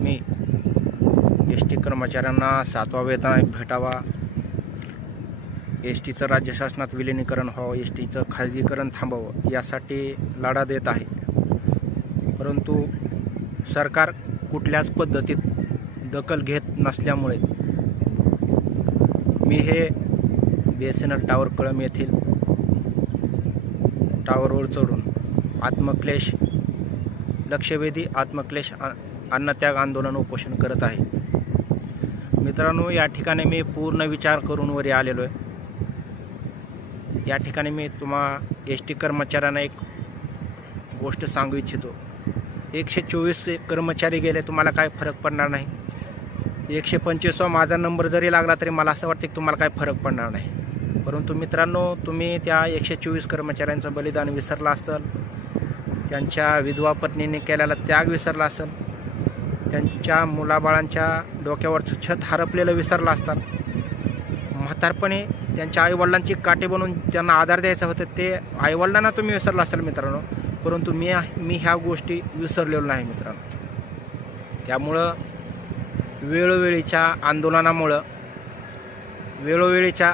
मी S T कर्मचाऱ्यांना 7वा वेतन भेटावा, S टीचं राज्य शासनात विलिनीकरण व्हावं, एस टीचं खाजगीकरण थांबावं यासाठी लढा देत आहे। परंतु सरकार कुठल्याच पद्धतीत दखल घेत नसल्यामुळे मी हे BSNL टावर कळंब येथील टावरवर चढून आत्मक्लेश लक्षवेधी आत्मक्लेश अन्नत्याग आंदोलन उपोषण करत आहे। मित्रांनो, या ठिकाणी मी पूर्ण विचार करून वरी आलेलो आहे। या ठिकाणी मी एस टी कर्मचाऱ्यांना एक गोष्ट सांगू इच्छितो। 124 कर्मचारी गेले, तुम्हाला काय फरक पडणार नाही। 125वा माझा नंबर जरी लागला तरी मला असं वाटतं की तुम्हाला काय फरक पडणार नाही। परंतु मित्रांनो, तुम्ही त्या 124 कर्मचाऱ्यांचं बलिदान विसरला असाल, त्यांच्या विधवा पत्नीने केलेला त्याग विसरला असेल, त्यांच्या मुलाबाळांच्या डोक्यावरचं छत हरपलेलं विसरला असताल, म्हातारपणे त्यांच्या आईवडिलांची काटे बनवून त्यांना आधार द्यायचा होता ते आईवडिलांना तुम्ही विसरला असाल मित्रांनो। परंतु मी ह्या गोष्टी विसरलेलो नाही मित्रांनो। त्यामुळं वेळोवेळीच्या आंदोलनामुळं, वेळोवेळीच्या